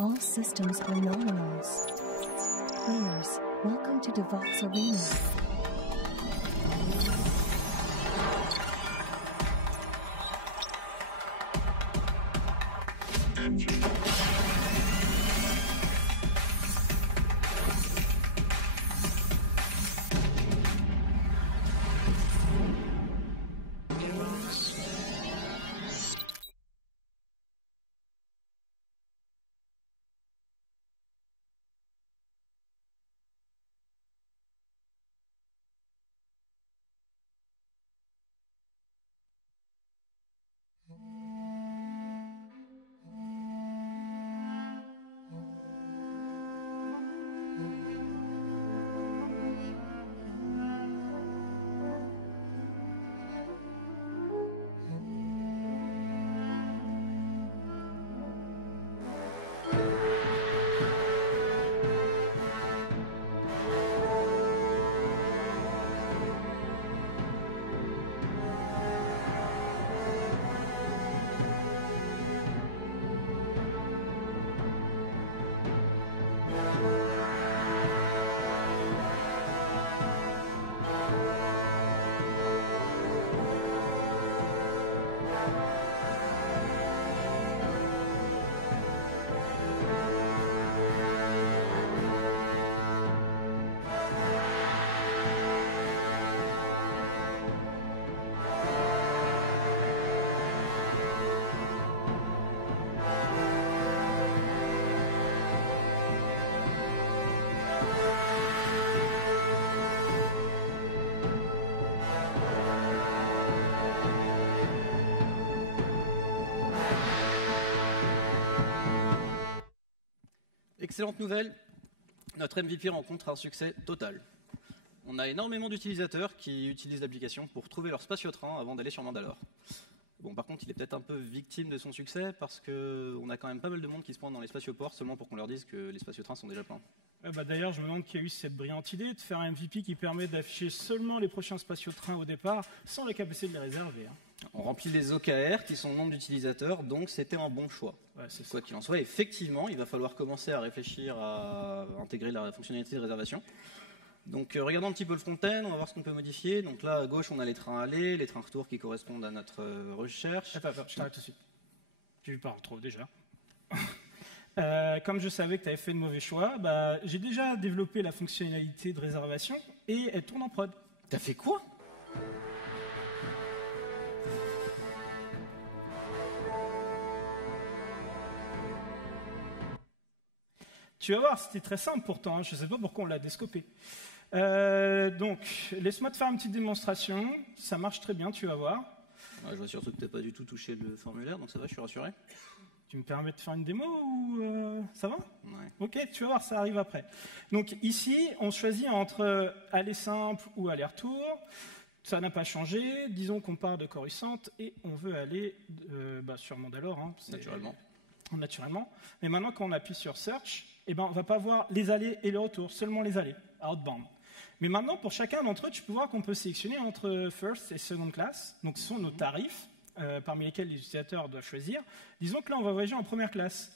All systems are nominals. Players, welcome to Devox Arena. Excellente nouvelle, notre MVP rencontre un succès total. On a énormément d'utilisateurs qui utilisent l'application pour trouver leur spatio-train avant d'aller sur Mandalore. Bon, par contre, il est peut-être un peu victime de son succès parce qu'on a quand même pas mal de monde qui se pointe dans les spatioports seulement pour qu'on leur dise que les spatio-trains sont déjà pleins. D'ailleurs, je me demande qui a eu cette brillante idée de faire un MVP qui permet d'afficher seulement les prochains spatio-trains au départ sans la capacité de les réserver. On remplit les OKR qui sont le nombre d'utilisateurs, donc c'était un bon choix. Ouais, Quoi qu'il en soit, effectivement, il va falloir commencer à réfléchir à intégrer la fonctionnalité de réservation. Donc regardons un petit peu le front-end, on va voir ce qu'on peut modifier. Donc là, à gauche, on a les trains aller, les trains retour qui correspondent à notre recherche. Attends, je t'arrête tout de suite. Tu parles trop déjà. Comme je savais que tu avais fait de mauvais choix, j'ai déjà développé la fonctionnalité de réservation et elle tourne en prod. T'as fait quoi ? Tu vas voir, c'était très simple pourtant, je ne sais pas pourquoi on l'a descopé. Donc, laisse-moi te faire une petite démonstration, ça marche très bien, tu vas voir. Ouais, je vois surtout que tu n'as pas du tout touché le formulaire, donc ça va, je suis rassuré. Tu me permets de faire une démo ou ça va ? Ouais. Ok, tu vas voir, ça arrive après. Donc ici, on choisit entre aller simple ou aller-retour. Ça n'a pas changé. Disons qu'on part de Coruscant et on veut aller sur Mandalore. Naturellement. Mais maintenant, quand on appuie sur Search, on ne va pas voir les allées et les retours, seulement les allées, outbound. Mais maintenant, pour chacun d'entre eux, tu peux voir qu'on peut sélectionner entre First et Second Class. Donc ce sont nos tarifs. Parmi lesquels les utilisateurs doivent choisir. Disons que là, on va voyager en première classe.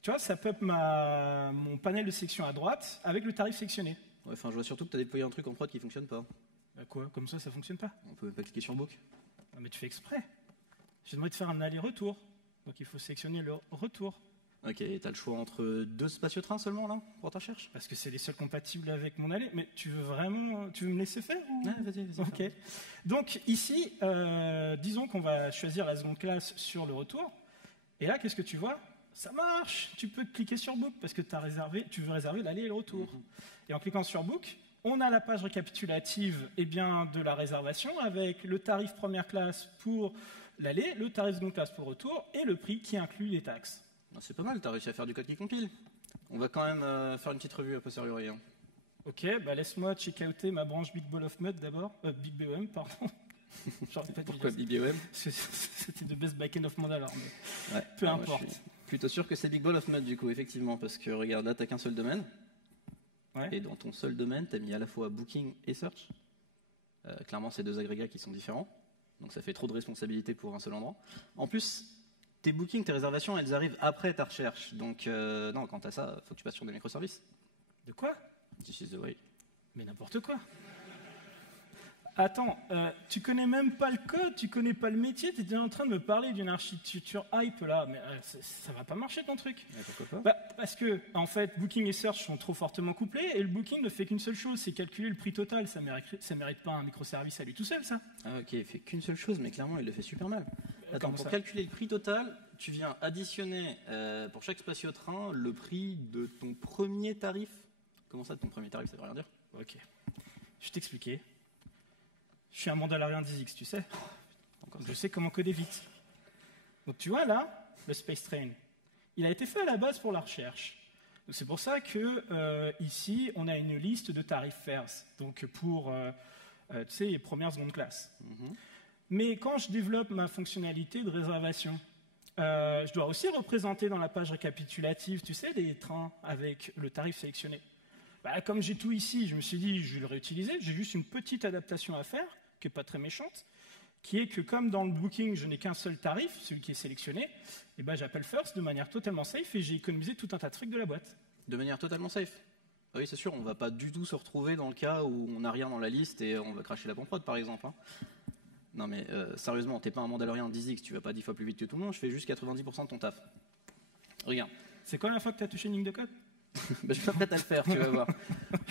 Tu vois, ça peuple mon panel de sélection à droite avec le tarif sélectionné. Ouais, enfin, je vois surtout que tu as déployé un truc en prod qui ne fonctionne pas. Quoi ? Comme ça ne fonctionne pas ? On peut même pas cliquer sur Book. Mais tu fais exprès. J'ai demandé de faire un aller-retour. Donc il faut sélectionner le retour. Ok, et tu as le choix entre 2 spatio-trains seulement, là, pour ta recherche ? Parce que c'est les seuls compatibles avec mon aller. Mais tu veux me laisser faire ou... Ouais, vas-y. Ok. Donc ici, disons qu'on va choisir la seconde classe sur le retour. Et là, qu'est-ce que tu vois ? Ça marche. Tu peux cliquer sur Book parce que tu veux réserver l'aller et le retour. Et en cliquant sur Book, on a la page récapitulative de la réservation avec le tarif première classe pour l'aller, le tarif seconde classe pour le retour et le prix qui inclut les taxes. C'est pas mal, t'as réussi à faire du code qui compile. On va quand même faire une petite revue a posteriori. Ok, laisse-moi check-outer ma branche Big Ball of Mud d'abord. Big BOM, pardon. Pourquoi Big BOM ? C'était de Best Backend of Mandalore, mais ouais, peu importe. Je suis plutôt sûr que c'est Big Ball of Mud du coup, effectivement, parce que regarde, là t'as qu'un seul domaine. Ouais. Et dans ton seul domaine, t'as mis à la fois Booking et Search. Clairement, c'est 2 agrégats qui sont différents. Donc ça fait trop de responsabilités pour un seul endroit. En plus, tes bookings, tes réservations, elles arrivent après ta recherche. Donc, non, quant à ça, faut que tu passes sur des microservices. De quoi? This is the way. Mais n'importe quoi. Attends, tu connais même pas le code, tu connais pas le métier, tu es déjà en train de me parler d'une architecture hype là, mais ça va pas marcher ton truc. Mais pourquoi pas? Bah, parce que, en fait, Booking et Search sont trop fortement couplés et le Booking ne fait qu'une seule chose, c'est calculer le prix total. Ça mérite pas un microservice à lui tout seul, ça. Ah, ok, il fait qu'une seule chose, mais clairement, il le fait super mal. Attends, Comment pour ça? calculer le prix total, tu viens additionner pour chaque spatio-train le prix de ton premier tarif. Comment ça, ton premier tarif, ça veut rien dire? Ok. Je vais t'expliquer. Je suis un Mandalorian 10X, tu sais. Encore Je sais comment coder vite. Donc tu vois là, le Space Train, il a été fait à la base pour la recherche. Donc, c'est pour ça que ici, on a une liste de tarifs fares, donc pour tu sais, les premières, secondes classes. Mhm. Mais quand je développe ma fonctionnalité de réservation, je dois aussi représenter dans la page récapitulative, tu sais, les trains avec le tarif sélectionné. Bah, comme j'ai tout ici, je me suis dit, je vais le réutiliser. J'ai juste une petite adaptation à faire, qui n'est pas très méchante, qui est que comme dans le booking, je n'ai qu'un seul tarif, celui qui est sélectionné, et ben, j'appelle first de manière totalement safe et j'ai économisé tout un tas de trucs de la boîte. De manière totalement safe. Ah oui, c'est sûr, on va pas du tout se retrouver dans le cas où on n'a rien dans la liste et on va cracher la pompe prod, par exemple. Hein. Non mais sérieusement, t'es pas un Mandalorian 10X, tu vas pas 10 fois plus vite que tout le monde, je fais juste 90% de ton taf. Regarde. C'est quand la fois que tu as touché une ligne de code? Bah, je suis prêt à le faire, tu vas voir.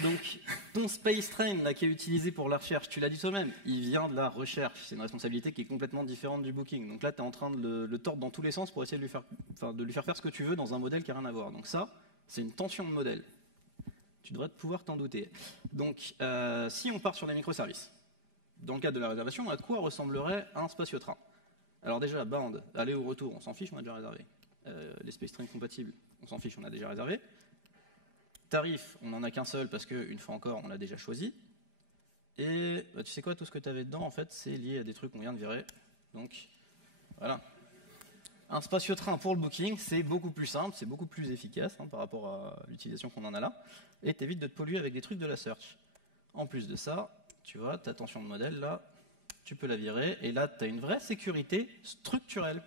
Donc, ton Space Train là, qui est utilisé pour la recherche, tu l'as dit toi-même, il vient de la recherche. C'est une responsabilité qui est complètement différente du booking. Donc là, tu es en train de le tordre dans tous les sens pour essayer de lui faire faire ce que tu veux dans un modèle qui n'a rien à voir. Donc ça, c'est une tension de modèle. Tu devrais pouvoir t'en douter. Donc, si on part sur les microservices, dans le cadre de la réservation, à quoi ressemblerait un spatio-train? Alors déjà, bound, aller ou retour, on s'en fiche, on a déjà réservé. Les Space Train compatibles, on s'en fiche, on a déjà réservé. Tarif, on n'en a qu'un seul parce qu'une fois encore, on l'a déjà choisi. Et bah, tu sais quoi, tout ce que tu avais dedans, en fait, c'est lié à des trucs qu'on vient de virer. Donc, voilà. Un spatio-train pour le booking, c'est beaucoup plus simple, c'est beaucoup plus efficace hein, par rapport à l'utilisation qu'on en a là. Et t'évites de te polluer avec des trucs de la search. En plus de ça, tu vois, ta tension de modèle, là, tu peux la virer. Et là, tu as une vraie sécurité structurelle.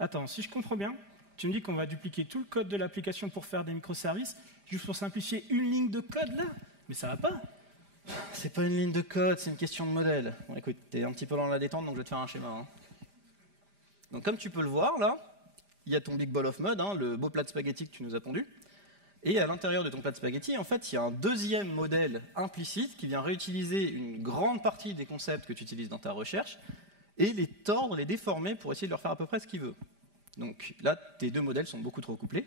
Attends, si je comprends bien, tu me dis qu'on va dupliquer tout le code de l'application pour faire des microservices, juste pour simplifier une ligne de code là? Mais ça va pas. C'est pas une ligne de code, c'est une question de modèle. Bon, écoute, t'es un petit peu dans la détente, donc je vais te faire un schéma. Hein. Donc, comme tu peux le voir, là, il y a ton big ball of mud, hein, le beau plat de spaghetti que tu nous as pondu. Et à l'intérieur de ton plat de spaghetti, en fait, il y a un deuxième modèle implicite qui vient réutiliser une grande partie des concepts que tu utilises dans ta recherche et les tordre, les déformer pour essayer de leur faire à peu près ce qu'il veut. Donc là, tes deux modèles sont beaucoup trop couplés.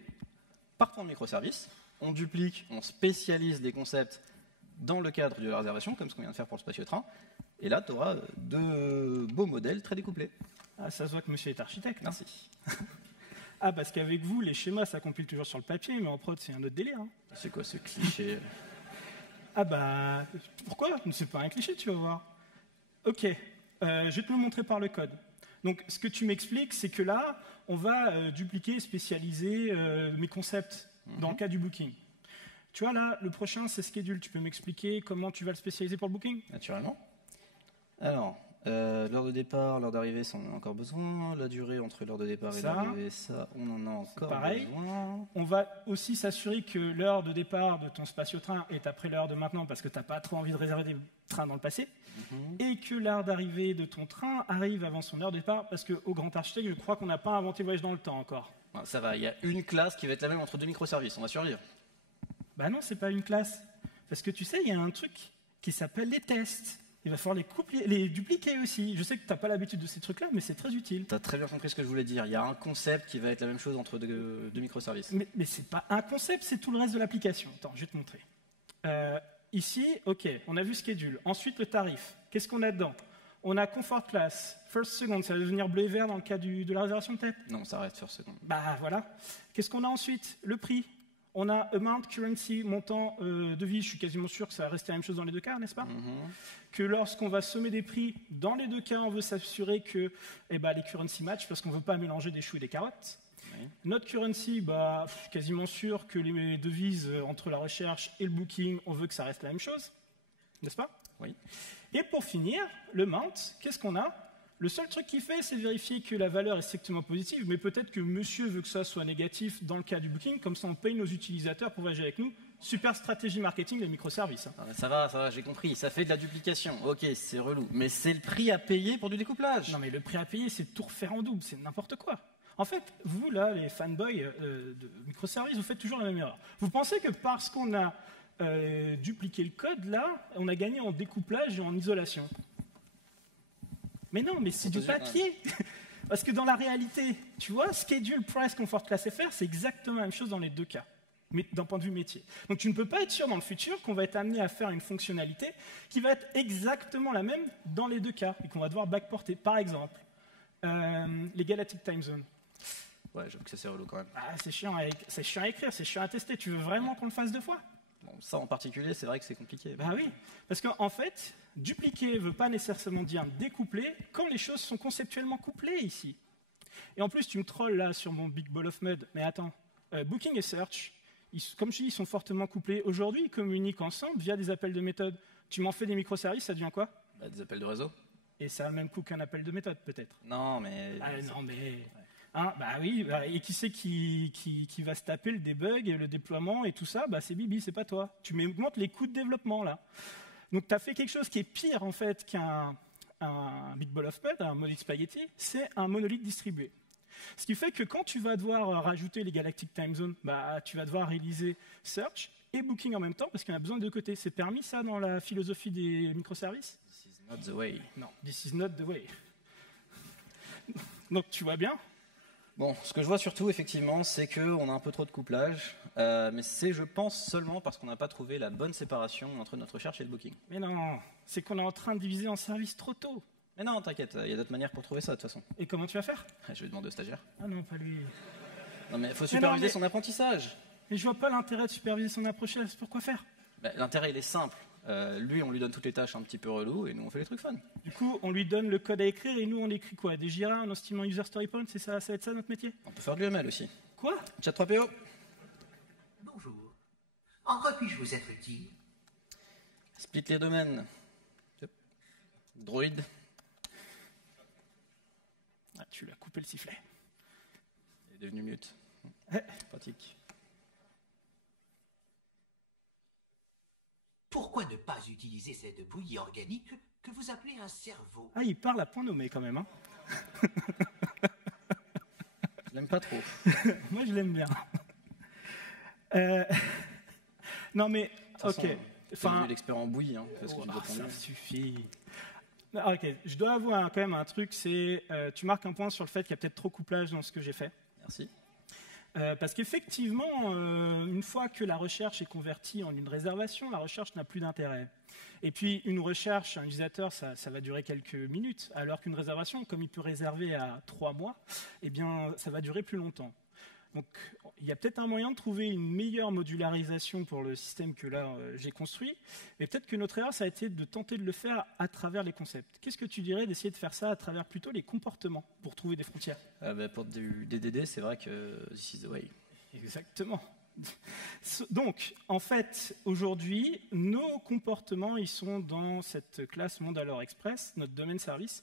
Partons de microservices, on duplique, on spécialise des concepts dans le cadre de la réservation, comme ce qu'on vient de faire pour le spatio-train. Et là, tu auras deux beaux modèles très découplés. Ah, ça se voit que monsieur est architecte. Hein. Merci. Ah, parce qu'avec vous, les schémas, ça compile toujours sur le papier, mais en prod, c'est un autre délire. Hein. C'est quoi ce cliché? Ah bah, pourquoi? C'est pas un cliché, tu vas voir. Ok, je vais te le montrer par le code. Donc, ce que tu m'expliques, c'est que là, on va dupliquer, spécialiser mes concepts dans le cas du booking. Tu vois, là, le prochain, c'est schedule. Tu peux m'expliquer comment tu vas le spécialiser pour le booking? Naturellement. Alors, l'heure de départ, l'heure d'arrivée, ça, on en a encore besoin. La durée entre l'heure de départ et l'arrivée, ça, on en a encore pareil. besoin. On va aussi s'assurer que l'heure de départ de ton spatio-train est après l'heure de maintenant parce que tu n'as pas trop envie de réserver des trains dans le passé. Et que l'heure d'arrivée de ton train arrive avant son heure de départ parce qu'au grand architecte, je crois qu'on n'a pas inventé voyage dans le temps encore. Ça va, il y a une classe qui va être la même entre deux microservices, on va survivre. Bah non, c'est pas une classe. Parce que tu sais, il y a un truc qui s'appelle les tests. Il va falloir les dupliquer aussi. Je sais que tu n'as pas l'habitude de ces trucs-là, mais c'est très utile. Tu as très bien compris ce que je voulais dire. Il y a un concept qui va être la même chose entre deux microservices. Mais c'est pas un concept, c'est tout le reste de l'application. Attends, je vais te montrer. Ici, ok, on a vu schedule. Ensuite, le tarif. Qu'est-ce qu'on a dedans? On a comfort class, first, second. Ça va devenir bleu et vert dans le cas de la réservation de tête? Non, ça reste first, second. Bah voilà. Qu'est-ce qu'on a ensuite? Le prix. On a amount, currency, montant, devise. Je suis quasiment sûr que ça va rester la même chose dans les deux cas, n'est-ce pas? Que lorsqu'on va sommer des prix, dans les deux cas, on veut s'assurer que les currency match parce qu'on ne veut pas mélanger des choux et des carottes. Oui. Notre currency, je suis quasiment sûr que les devises entre la recherche et le booking, on veut que ça reste la même chose, n'est-ce pas? Oui. Et pour finir, le mount, qu'est-ce qu'on a? Le seul truc qu'il fait, c'est vérifier que la valeur est strictement positive, mais peut-être que monsieur veut que ça soit négatif dans le cas du booking, comme ça on paye nos utilisateurs pour voyager avec nous. Super stratégie marketing des microservices. Ah, ça va, j'ai compris. Ça fait de la duplication. Ok, c'est relou. Mais c'est le prix à payer pour du découplage. Non mais le prix à payer, c'est tout refaire en double, c'est n'importe quoi. En fait, vous là, les fanboys de microservices, vous faites toujours la même erreur. Vous pensez que parce qu'on a dupliqué le code là, on a gagné en découplage et en isolation. Mais non, mais c'est du papier. Parce que dans la réalité, tu vois, schedule, price, comfort, class, FR, c'est exactement la même chose dans les deux cas, mais d'un point de vue métier. Donc tu ne peux pas être sûr dans le futur qu'on va être amené à faire une fonctionnalité qui va être exactement la même dans les deux cas et qu'on va devoir backporter. Par exemple, les Galactic Time Zone. Ouais, j'avoue que ça c'est relou quand même. Ah, c'est chiant à écrire, c'est chiant à tester. Tu veux vraiment qu'on le fasse deux fois? Bon, ça en particulier, c'est vrai que c'est compliqué. Bah oui, parce qu'en fait, dupliquer ne veut pas nécessairement dire découpler quand les choses sont conceptuellement couplées ici. Et en plus, tu me trolls là sur mon Big Ball of Mud. Mais attends, Booking et Search, comme je dis, ils sont fortement couplés. Aujourd'hui, ils communiquent ensemble via des appels de méthode. Tu m'en fais des microservices, ça devient quoi? Bah, des appels de réseau. Et ça a le même coût qu'un appel de méthode, peut-être. Non, mais... Ah, non, mais... Hein, bah oui, et qui c'est qui va se taper le debug et le déploiement et tout ça? Bah c'est Bibi, c'est pas toi. Tu augmentes les coûts de développement, là. Donc tu as fait quelque chose qui est pire, en fait, qu'un Big Ball of Mud, un monolithe spaghetti, c'est un monolithe distribué. Ce qui fait que quand tu vas devoir rajouter les Galactic Time Zone, bah, tu vas devoir réaliser Search et Booking en même temps, parce qu'il y en a besoin de deux côtés. C'est permis, ça, dans la philosophie des microservices? This is not the way. Non, this is not the way. Donc tu vois bien? Bon, ce que je vois surtout, effectivement, c'est qu'on a un peu trop de couplage, mais c'est, je pense, seulement parce qu'on n'a pas trouvé la bonne séparation entre notre recherche et le booking. Mais non, c'est qu'on est en train de diviser en services trop tôt. Mais non, t'inquiète, il y a d'autres manières pour trouver ça, de toute façon. Et comment tu vas faire? Je vais demander au stagiaire. Ah non, pas lui. Non, mais il faut superviser son apprentissage. Et je vois pas l'intérêt de superviser son approche. Pourquoi faire? Bah, l'intérêt, il est simple. Lui, on lui donne toutes les tâches un petit peu relou, et nous, on fait les trucs fun. Du coup, on lui donne le code à écrire, et nous, on écrit quoi? Des Jira en estimant user story point, c'est ça, ça va être ça notre métier? On peut faire de l'UML aussi. Quoi? Chat 3PO. Bonjour. En quoi puis-je vous être utile? Split les domaines. Droid. Ah, tu lui as coupé le sifflet. Il est devenu mute. Pratique. Pourquoi ne pas utiliser cette bouillie organique que vous appelez un cerveau? Ah, il parle à point nommé quand même, hein. Je l'aime pas trop. Moi, je l'aime bien. Non, mais, ok. Enfin, l'expert en bouillie, hein, parce que Oh, je dois ça prendre- suffit. Ah, ok, je dois avouer quand même un truc, c'est tu marques un point sur le fait qu'il y a peut-être trop couplage dans ce que j'ai fait. Merci. Parce qu'effectivement, une fois que la recherche est convertie en une réservation, la recherche n'a plus d'intérêt. Et puis, une recherche, un utilisateur, ça va durer quelques minutes, alors qu'une réservation, comme il peut réserver à 3 mois, eh bien, ça va durer plus longtemps. Donc, il y a peut-être un moyen de trouver une meilleure modularisation pour le système que là, j'ai construit. Mais peut-être que notre erreur, ça a été de tenter de le faire à travers les concepts. Qu'est-ce que tu dirais d'essayer de faire ça à travers plutôt les comportements pour trouver des frontières? Pour du DDD, c'est vrai que this is the way. Exactement. Donc, en fait, aujourd'hui, nos comportements, ils sont dans cette classe Mandalore Express, notre domaine service.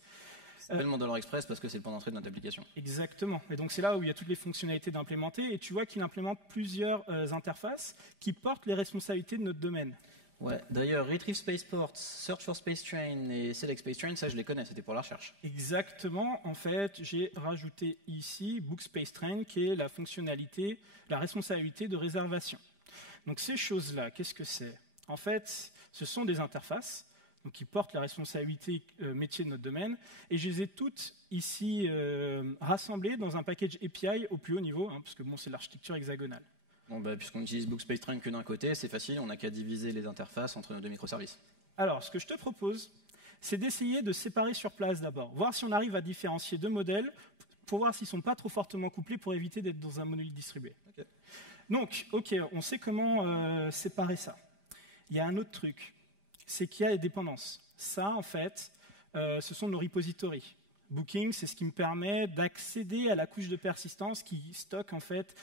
C'est le Mandalore Express parce que c'est le point d'entrée de notre application. Exactement. Et donc, c'est là où il y a toutes les fonctionnalités d'implémenter. Et tu vois qu'il implémente plusieurs interfaces qui portent les responsabilités de notre domaine. Ouais, d'ailleurs, Retrieve Spaceport, Search for Space Train et Select Space Train, ça je les connais, c'était pour la recherche. Exactement. En fait, j'ai rajouté ici Book Space Train, qui est la fonctionnalité, la responsabilité de réservation. Donc, ces choses-là, qu'est-ce que c'est? En fait, ce sont des interfaces donc qui portent la responsabilité métier de notre domaine, et je les ai toutes ici rassemblées dans un package API au plus haut niveau, hein, parce que bon, c'est l'architecture hexagonale. Bon, bah, puisqu'on utilise Book Space Train que d'un côté, c'est facile, on n'a qu'à diviser les interfaces entre nos deux microservices. Alors, ce que je te propose, c'est d'essayer de séparer sur place d'abord, voir si on arrive à différencier deux modèles pour voir s'ils ne sont pas trop fortement couplés pour éviter d'être dans un monolithe distribué. Okay. Donc, ok, on sait comment séparer ça. Il y a un autre truc, c'est qu'il y a les dépendances. Ça, en fait, ce sont nos repositories. Booking, c'est ce qui me permet d'accéder à la couche de persistance qui stocke en fait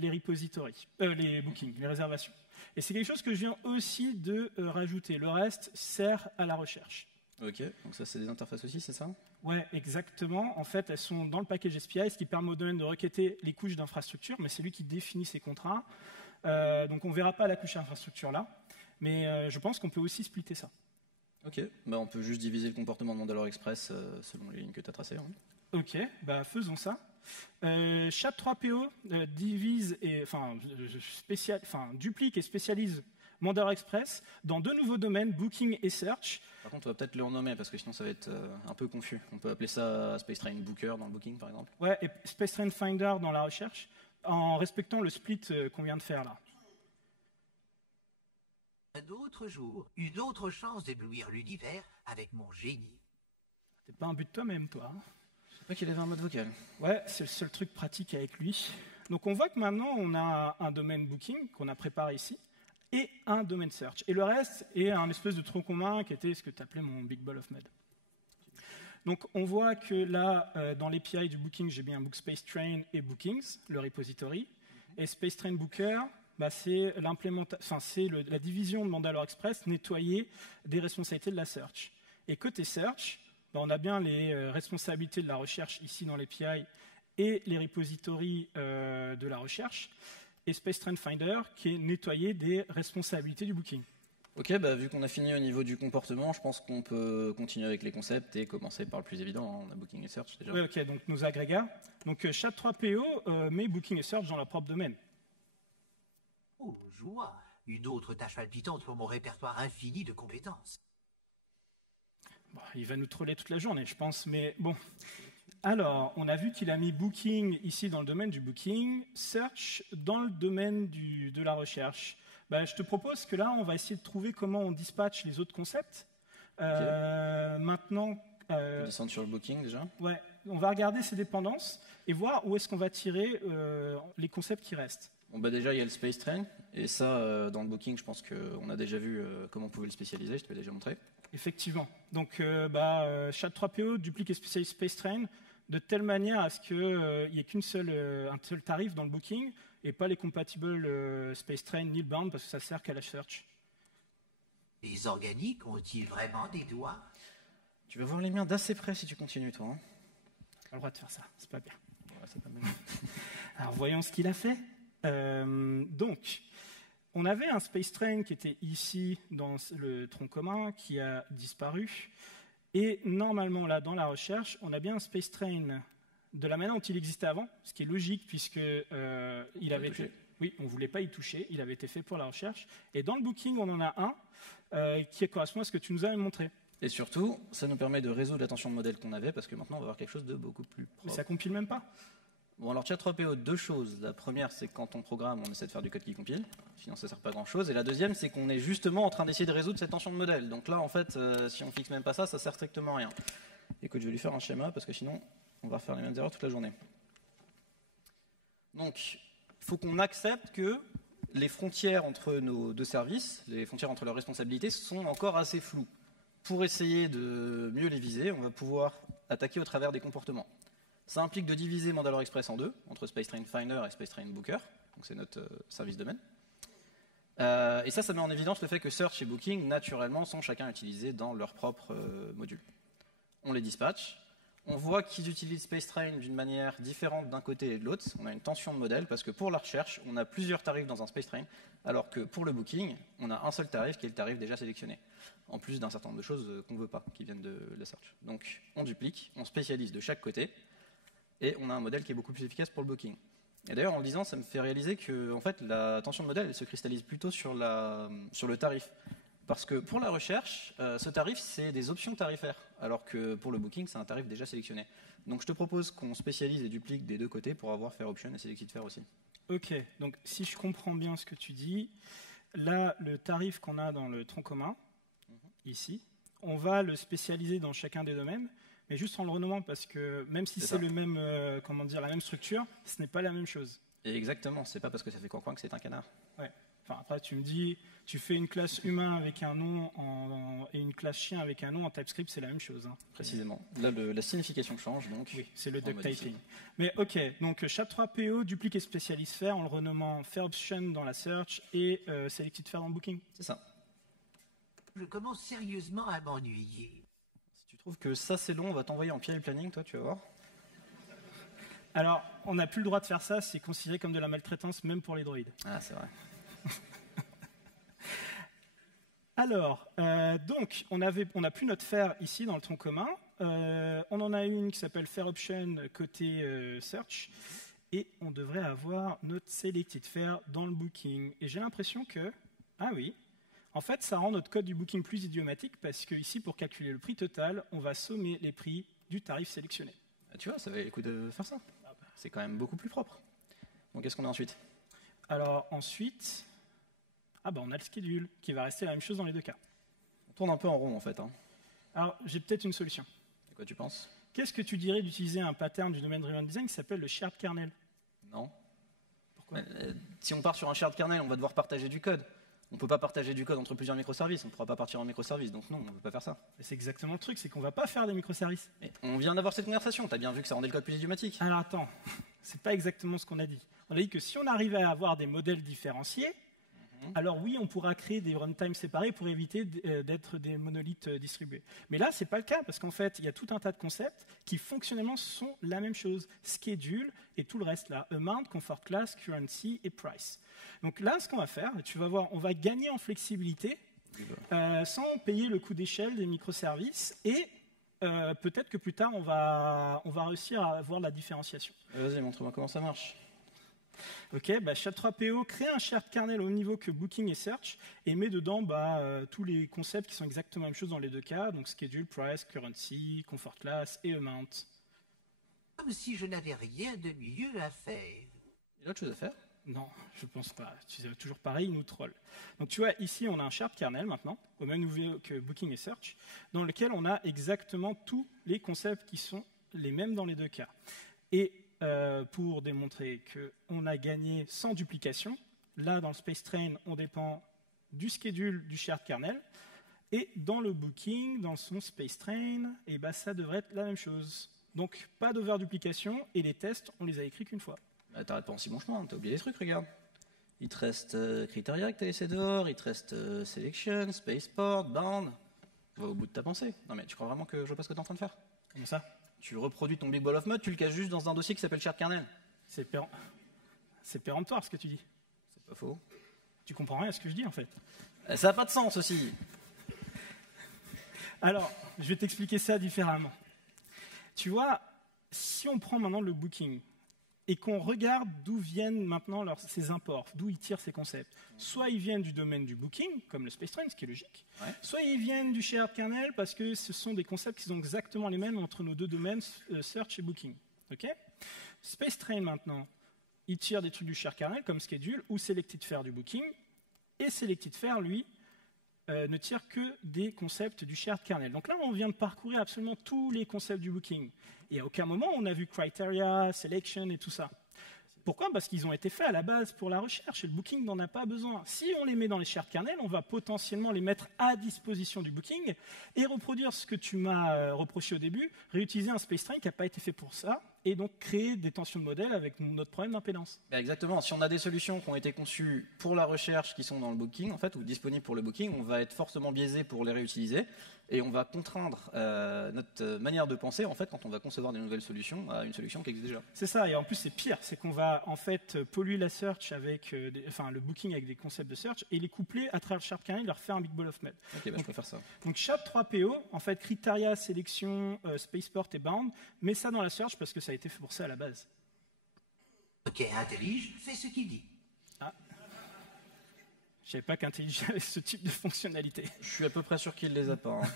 les repositories, les bookings, les réservations. Et c'est quelque chose que je viens aussi de rajouter. Le reste sert à la recherche. Ok, donc ça c'est des interfaces aussi, c'est ça? Ouais, exactement. En fait, elles sont dans le package SPI, ce qui permet au domaine de requêter les couches d'infrastructure, mais c'est lui qui définit ses contrats. Donc on ne verra pas la couche infrastructure là, mais je pense qu'on peut aussi splitter ça. Ok, bah on peut juste diviser le comportement de Mandalore Express selon les lignes que tu as tracées. Hein. Ok, bah faisons ça. Chat3PO divise et duplique et spécialise Mandalore Express dans 2 nouveaux domaines, Booking et Search. Par contre, on va peut-être le renommer parce que sinon ça va être un peu confus. On peut appeler ça Space Train Booker dans le Booking par exemple. Ouais, et Space Train Finder dans la recherche, en respectant le split qu'on vient de faire là. Un autre jour, une autre chance d'éblouir l'univers avec mon génie. T'es pas un but de toi-même, toi. Hein. Je sais pas qu'il avait un mode vocal. Ouais, c'est le seul truc pratique avec lui. Donc on voit que maintenant on a un domaine Booking qu'on a préparé ici et un domaine Search. Et le reste est un espèce de tronc commun qui était ce que tu appelais mon Big Ball of Med. Donc on voit que là, dans l'API du Booking, j'ai bien Book Space Train et Bookings, le repository. Et Space Train Booker, bah, c'est la division de Mandalore Express nettoyer des responsabilités de la Search. Et côté Search, bah, on a bien les responsabilités de la recherche ici dans l'API et les repositories de la recherche. Et Space Train Finder qui est nettoyé des responsabilités du Booking. Ok, bah, vu qu'on a fini au niveau du comportement, je pense qu'on peut continuer avec les concepts et commencer par le plus évident. Hein. On a Booking et Search déjà. Oui, ok, donc nos agrégats. Donc Chat3PO met Booking et Search dans leur propre domaine. Oh, joie! Une autre tâche palpitante pour mon répertoire infini de compétences. Bon, il va nous troller toute la journée, je pense, mais bon. Alors, on a vu qu'il a mis Booking ici dans le domaine du Booking, Search dans le domaine de la recherche. Ben, je te propose que là, on va essayer de trouver comment on dispatche les autres concepts. Maintenant, On peut descendre sur le Booking déjà. ouais, on va regarder ces dépendances et voir où est-ce qu'on va tirer les concepts qui restent. Bon, bah, déjà, il y a le Space Train. Et ça, dans le Booking, je pense qu'on a déjà vu comment on pouvait le spécialiser. Je te l'ai déjà montré. Effectivement. Donc, Chat3PO duplique et spécialise Space Train de telle manière à ce qu'il n'y ait un seul tarif dans le Booking et pas les compatibles Space Train ni le Bound parce que ça sert qu'à la search. Les organiques ont-ils vraiment des doigts? Tu vas voir les miens d'assez près si tu continues, toi. Hein. Pas le droit de faire ça, c'est pas bien. Ouais, c'est pas mal. Alors, voyons ce qu'il a fait. Donc, on avait un Space Train qui était ici dans le tronc commun qui a disparu. Et normalement, là, dans la recherche, on a bien un Space Train de la manière dont il existait avant, ce qui est logique puisque il avait été... Oui, on ne voulait pas y toucher, il avait été fait pour la recherche. Et dans le Booking, on en a un qui correspond à ce que tu nous avais montré. Et surtout, ça nous permet de résoudre la tension de modèle qu'on avait parce que maintenant, on va avoir quelque chose de beaucoup plus propre. Mais ça compile même pas. Bon, alors Chat3PO, 2 choses. La première, c'est que quand on programme, on essaie de faire du code qui compile. Sinon, ça ne sert pas à grand-chose. Et la deuxième, c'est qu'on est justement en train d'essayer de résoudre cette tension de modèle. Donc là, en fait, si on fixe même pas ça, ça sert strictement à rien. Écoute, je vais lui faire un schéma parce que sinon, on va faire les mêmes erreurs toute la journée. Donc, il faut qu'on accepte que les frontières entre nos deux services, les frontières entre leurs responsabilités, sont encore assez floues. Pour essayer de mieux les viser, on va pouvoir attaquer au travers des comportements. Ça implique de diviser Mandalore Express en 2, entre Space Train Finder et Space Train Booker. Donc c'est notre service domaine. Et ça met en évidence le fait que Search et Booking, naturellement, sont chacun utilisés dans leur propre module. On les dispatche. On voit qu'ils utilisent Space Train d'une manière différente d'un côté et de l'autre. On a une tension de modèle parce que pour la recherche, on a plusieurs tarifs dans un Space Train, alors que pour le Booking, on a un seul tarif qui est le tarif déjà sélectionné, en plus d'un certain nombre de choses qu'on ne veut pas, qui viennent de la Search. Donc on duplique, on spécialise de chaque côté, et on a un modèle qui est beaucoup plus efficace pour le Booking. Et d'ailleurs, en le disant, ça me fait réaliser que en fait, la tension de modèle elle se cristallise plutôt sur le tarif. Parce que pour la recherche, ce tarif, c'est des options tarifaires, alors que pour le Booking, c'est un tarif déjà sélectionné. Donc je te propose qu'on spécialise et duplique des deux côtés pour avoir faire option et selected faire aussi. Ok, donc si je comprends bien ce que tu dis, là, le tarif qu'on a dans le tronc commun, ici, on va le spécialiser dans chacun des domaines, mais juste en le renommant, parce que même si c'est le même, la même structure, ce n'est pas la même chose. Et exactement, c'est pas parce que ça fait coin que c'est un canard. Ouais. Enfin, après, tu me dis, tu fais une classe humain avec un nom et une classe chien avec un nom en TypeScript, c'est la même chose. Hein. Précisément. Là, la signification change, donc. Oui, c'est le duck typing. Mais ok, donc Chat3PO duplique et spécialise faire en le renommant faire option dans la search et selected faire dans le Booking. C'est ça. Je commence sérieusement à m'ennuyer. trouve que ça c'est long, on va t'envoyer en PI planning, toi, tu vas voir. Alors, on n'a plus le droit de faire ça, c'est considéré comme de la maltraitance, même pour les droïdes. Ah, c'est vrai. Alors, donc, on n'a plus notre fer ici dans le tronc commun. On en a une qui s'appelle Fair Option côté Search. Et on devrait avoir notre Selected Fair dans le booking. Et j'ai l'impression que... Ah oui. En fait, ça rend notre code du booking plus idiomatique parce que ici, pour calculer le prix total, on va sommer les prix du tarif sélectionné. Ah, tu vois, ça valait le coup de faire ça. C'est quand même beaucoup plus propre. Donc, qu'est-ce qu'on a ensuite? Alors, ensuite... on a le schedule qui va rester la même chose dans les deux cas. On tourne un peu en rond, en fait. Hein. Alors, j'ai peut-être une solution. Et quoi tu penses? Qu'est-ce que tu dirais d'utiliser un pattern du domaine driven design qui s'appelle le shared kernel? Non. Pourquoi? Si on part sur un shared kernel, on va devoir partager du code. On ne peut pas partager du code entre plusieurs microservices. On ne pourra pas partir en microservice. Donc non, on ne peut pas faire ça. C'est exactement le truc, c'est qu'on ne va pas faire des microservices. Mais on vient d'avoir cette conversation. Tu as bien vu que ça rendait le code plus idiomatique. Alors attends, c'est pas exactement ce qu'on a dit. On a dit que si on arrivait à avoir des modèles différenciés, alors oui, on pourra créer des runtimes séparés pour éviter d'être des monolithes distribués. Mais là, ce n'est pas le cas, parce qu'en fait, il y a tout un tas de concepts qui fonctionnellement sont la même chose. Schedule et tout le reste là. Amount, comfort class, currency et price. Donc là, ce qu'on va faire, tu vas voir, on va gagner en flexibilité sans payer le coût d'échelle des microservices et peut-être que plus tard, on va réussir à avoir la différenciation. Vas-y, montre-moi comment ça marche. Ok, SHA-3PO crée un shared kernel au même niveau que Booking et Search et met dedans tous les concepts qui sont exactement la même chose dans les deux cas, donc schedule, price, currency, comfort class et amount. Comme si je n'avais rien de mieux à faire. Il y a autre chose à faire? Non, je pense pas. C'est toujours pareil, il nous troll. Donc tu vois, ici on a un shared kernel maintenant, au même niveau que Booking et Search, dans lequel on a exactement tous les concepts qui sont les mêmes dans les deux cas. Et pour démontrer qu'on a gagné sans duplication. Là, dans le Space Train, on dépend du schedule du shared kernel. Et dans le booking, dans son Space Train, ça devrait être la même chose. Donc, pas d'overduplication. Et les tests, on les a écrits qu'une fois. T'arrêtes pas en si bon chemin, t'as oublié des trucs, regarde. Il te reste Criteria que t'as laissé dehors, il te reste Selection, Spaceport, Bound. Va au bout de ta pensée. Non mais tu crois vraiment que je vois pas ce que t'es en train de faire? Comment ça? Tu reproduis ton Big Ball of Mud, tu le caches juste dans un dossier qui s'appelle shared kernel. C'est péremptoire ce que tu dis. C'est pas faux. Tu comprends rien à ce que je dis en fait. Ça n'a pas de sens aussi. Alors, je vais t'expliquer ça différemment. Tu vois, si on prend maintenant le booking et qu'on regarde d'où viennent maintenant ces imports, d'où ils tirent ces concepts, soit ils viennent du domaine du booking, comme le Space Train, ce qui est logique, soit ils viennent du shared kernel parce que ce sont des concepts qui sont exactement les mêmes entre nos deux domaines, search et booking. Okay? Space Train maintenant, il tire des trucs du shared kernel comme schedule ou selected fair du booking, et selected fair, lui, ne tire que des concepts du shared kernel. Donc là, on vient de parcourir absolument tous les concepts du booking. Et à aucun moment, on a vu criteria, selection et tout ça. Pourquoi? Parce qu'ils ont été faits à la base pour la recherche et le booking n'en a pas besoin. Si on les met dans les shared kernels, on va potentiellement les mettre à disposition du booking et reproduire ce que tu m'as reproché au début, réutiliser un space train qui n'a pas été fait pour ça et donc créer des tensions de modèle avec notre problème d'impédance. Exactement. Si on a des solutions qui ont été conçues pour la recherche qui sont dans le booking, en fait, ou disponibles pour le booking, on va être fortement biaisé pour les réutiliser et on va contraindre notre manière de penser, en fait, quand on va concevoir des nouvelles solutions, à une solution qui existe déjà. C'est ça, et en plus c'est pire, c'est qu'on va en fait polluer la search avec, le booking avec des concepts de search et les coupler à travers le shared kernel et leur faire un big ball of mud. Ok, donc, je préfère ça. Donc SHA-3PO, en fait, criteria, sélection, spaceport et bound, met ça dans la search parce que ça a été fait pour ça à la base. Ok, intellige, fais ce qu'il dit. Ah. Je savais pas qu'Intelligent avait ce type de fonctionnalité. Je suis à peu près sûr qu'il les a pas. Hein.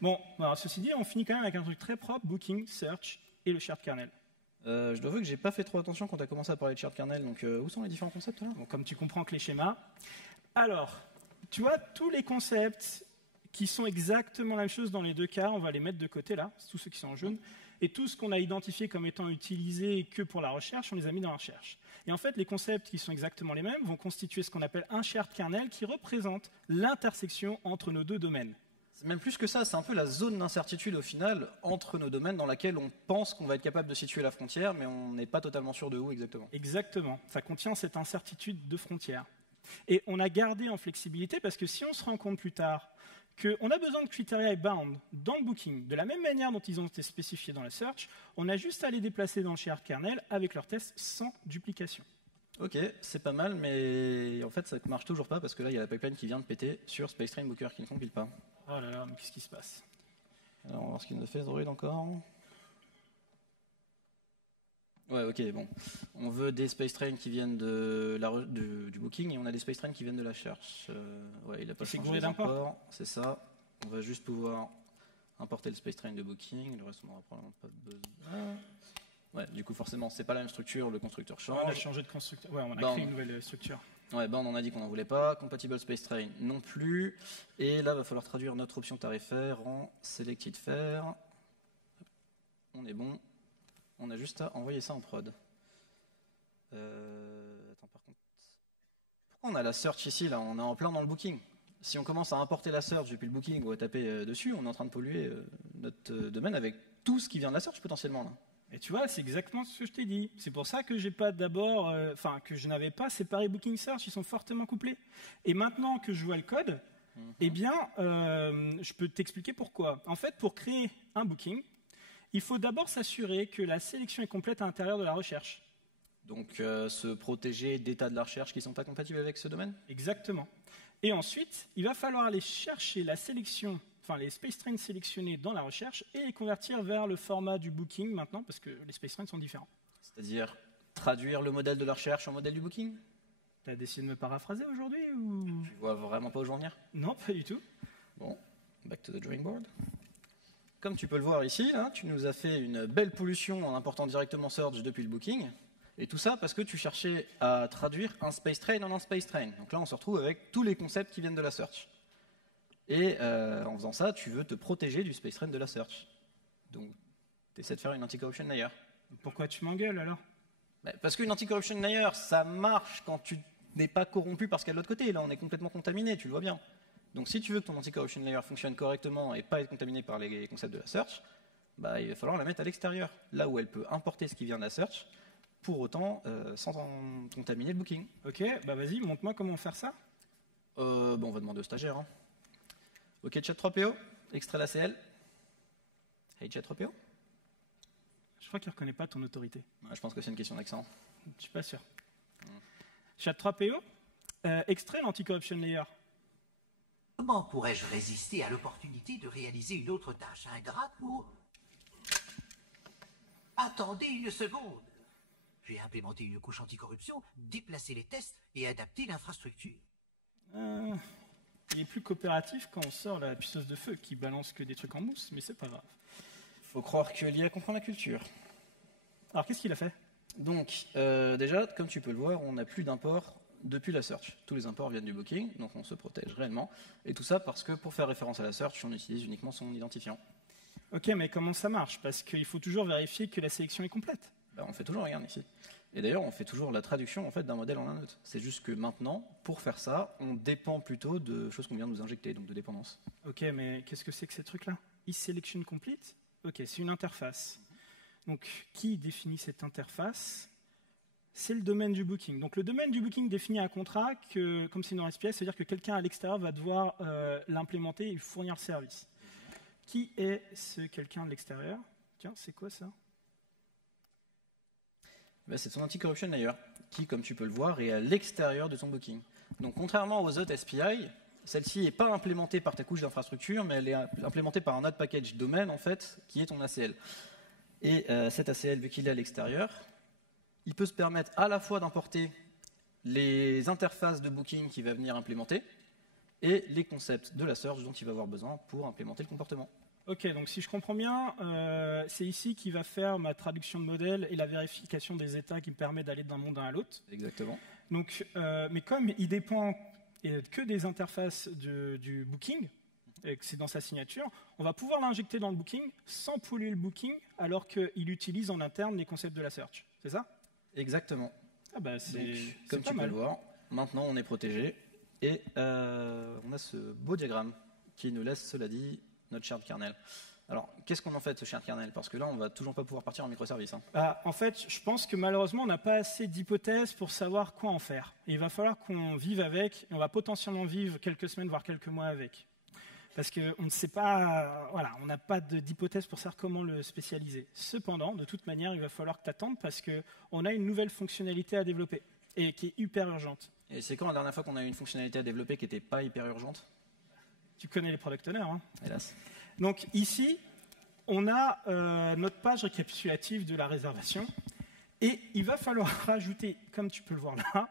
Bon, alors ceci dit, on finit quand même avec un truc très propre, booking, search et le shared kernel. Je dois avouer que j'ai pas fait trop attention quand tu as commencé à parler de shared kernel, donc où sont les différents concepts là? Bon, comme tu comprends que les schémas. Alors, tu vois, tous les concepts qui sont exactement la même chose dans les deux cas, on va les mettre de côté là, tous ceux qui sont en jaune, et tout ce qu'on a identifié comme étant utilisé que pour la recherche, on les a mis dans la recherche. Et en fait, les concepts qui sont exactement les mêmes vont constituer ce qu'on appelle un shared kernel qui représente l'intersection entre nos deux domaines. C'est même plus que ça, c'est un peu la zone d'incertitude au final entre nos domaines dans laquelle on pense qu'on va être capable de situer la frontière, mais on n'est pas totalement sûr de où exactement. Exactement, ça contient cette incertitude de frontière. Et on a gardé en flexibilité parce que si on se rend compte plus tard qu'on a besoin de criteria bound dans le booking, de la même manière dont ils ont été spécifiés dans la search, on a juste à les déplacer dans le shared kernel avec leurs tests sans duplication. Ok, c'est pas mal, mais en fait ça ne marche toujours pas parce que là il y a la pipeline qui vient de péter sur SpaceTrain Booker qui ne compile pas. Oh là là, mais qu'est-ce qui se passe? Alors on va voir ce qu'il nous a fait, Droid encore. Ouais, ok, bon. On veut des SpaceTrain qui viennent du booking et on a des SpaceTrain qui viennent de la search. Ouais, il a pas C'est changé gouré d'import. encore, c'est ça. On va juste pouvoir importer le SpaceTrain de booking, le reste on n'aura probablement pas besoin. Ouais, du coup forcément c'est pas la même structure, le constructeur change. On a changé de constructeur. Ouais, on a Bound. créé une nouvelle structure. Ouais, on en a dit qu'on n'en voulait pas. Compatible SpaceTrain non plus. Et là, va falloir traduire notre option tarifaire en Selected Fare. On est bon. On a juste à envoyer ça en prod. Attends, par contre. Pourquoi on a la search ici, là? On est en plein dans le booking. Si on commence à importer la search depuis le booking ou à taper dessus, on est en train de polluer notre domaine avec tout ce qui vient de la search potentiellement, là. Et tu vois, c'est exactement ce que je t'ai dit. C'est pour ça que j'ai pas d'abord, que je n'avais pas séparé Booking Search. Ils sont fortement couplés. Et maintenant que je vois le code, eh bien, je peux t'expliquer pourquoi. En fait, pour créer un booking, il faut d'abord s'assurer que la sélection est complète à l'intérieur de la recherche. Donc, se protéger d'états de la recherche qui ne sont pas compatibles avec ce domaine? Exactement. Et ensuite, il va falloir aller chercher la sélection, enfin les SpaceTrain sélectionnés dans la recherche et les convertir vers le format du booking maintenant, parce que les SpaceTrain sont différents. C'est-à-dire traduire le modèle de la recherche en modèle du booking? T'as décidé de me paraphraser aujourd'hui ou... Tu vois vraiment pas où je veux en venir? Non, pas du tout. Bon, back to the drawing board. Comme tu peux le voir ici, là, tu nous as fait une belle pollution en important directement Search depuis le booking. Et tout ça parce que tu cherchais à traduire un SpaceTrain en un SpaceTrain. Donc là, on se retrouve avec tous les concepts qui viennent de la Search. Et en faisant ça, tu veux te protéger du SpaceTrain de la Search. Donc, tu essaies de faire une anti-corruption layer. Pourquoi tu m'engueules alors? Parce qu'une anti-corruption layer, ça marche quand tu n'es pas corrompu par ce qu'il y a de l'autre côté. Là, on est complètement contaminé, tu le vois bien. Donc si tu veux que ton anti-corruption layer fonctionne correctement et pas être contaminé par les concepts de la search, bah, il va falloir la mettre à l'extérieur, là où elle peut importer ce qui vient de la search, pour autant sans contaminer le booking. Ok, bah vas-y, montre-moi comment faire ça. On va demander au stagiaire. Hein. Ok, chat3PO, extrait la CL. Hey chat3PO. Je crois qu'il ne reconnaît pas ton autorité. Je pense que c'est une question d'accent. Je suis pas sûr. Chat3PO, extrait l'anti-corruption layer. Comment pourrais-je résister à l'opportunité de réaliser une autre tâche ingrate pour... Attendez une seconde. J'ai implémenté une couche anticorruption, déplacé les tests et adapté l'infrastructure. Il est plus coopératif quand on sort la puceuse de feu qui balance que des trucs en mousse, mais c'est pas grave. Faut croire que l'IA comprend la culture. Alors qu'est-ce qu'il a fait? Donc, déjà, comme tu peux le voir, on n'a plus d'import depuis la search. Tous les imports viennent du booking, donc on se protège réellement. Et tout ça parce que pour faire référence à la search, on utilise uniquement son identifiant. Ok, mais comment ça marche? Parce qu'il faut toujours vérifier que la sélection est complète. Ben, on fait toujours, regarde ici. Et d'ailleurs, on fait toujours la traduction en fait, d'un modèle en un autre. C'est juste que maintenant, pour faire ça, on dépend plutôt de choses qu'on vient de nous injecter, donc de dépendance. Ok, mais qu'est-ce que c'est que ces trucs-là? Is-selection complete? Ok, c'est une interface. Donc, qui définit cette interface? C'est le domaine du booking. Donc, le domaine du booking définit un contrat que, comme c'est une RSPS, c'est-à-dire que quelqu'un à l'extérieur va devoir l'implémenter et fournir le service. Qui est ce quelqu'un de l'extérieur? Tiens, c'est quoi ça? Ben, c'est ton anti-corruption layer, qui, comme tu peux le voir, est à l'extérieur de ton booking. Donc, contrairement aux autres SPI, celle-ci n'est pas implémentée par ta couche d'infrastructure, mais elle est implémentée par un autre package domaine, en fait, qui est ton ACL. Et cet ACL, vu qu'il est à l'extérieur, il peut se permettre à la fois d'importer les interfaces de booking qu'il va venir implémenter et les concepts de la search dont il va avoir besoin pour implémenter le comportement. Ok, donc si je comprends bien, c'est ici qu'il va faire ma traduction de modèle et la vérification des états qui me permet d'aller d'un monde à l'autre. Exactement. Donc, mais comme il dépend que des interfaces du booking, et que c'est dans sa signature, on va pouvoir l'injecter dans le booking sans polluer le booking alors qu'il utilise en interne les concepts de la search. C'est ça? Exactement. Ah bah Donc, comme tu peux le voir, maintenant on est protégé et on a ce beau diagramme qui nous laisse, cela dit, notre shared kernel. Alors, qu'est-ce qu'on en fait de ce shared kernel? Parce que là, on va toujours pas pouvoir partir en microservice. Hein. En fait, je pense que malheureusement, on n'a pas assez d'hypothèses pour savoir quoi en faire. Et il va falloir qu'on vive avec, et on va potentiellement vivre quelques semaines, voire quelques mois avec. parce qu'on ne sait pas, voilà, on n'a pas d'hypothèse pour savoir comment le spécialiser. Cependant, de toute manière, il va falloir que tu attendes parce qu'on a une nouvelle fonctionnalité à développer et qui est hyper urgente. Et c'est quand la dernière fois qu'on a eu une fonctionnalité à développer qui n'était pas hyper urgente? Tu connais les product owners, hein? Hélas. Donc ici, on a notre page récapitulative de la réservation et il va falloir rajouter, comme tu peux le voir là,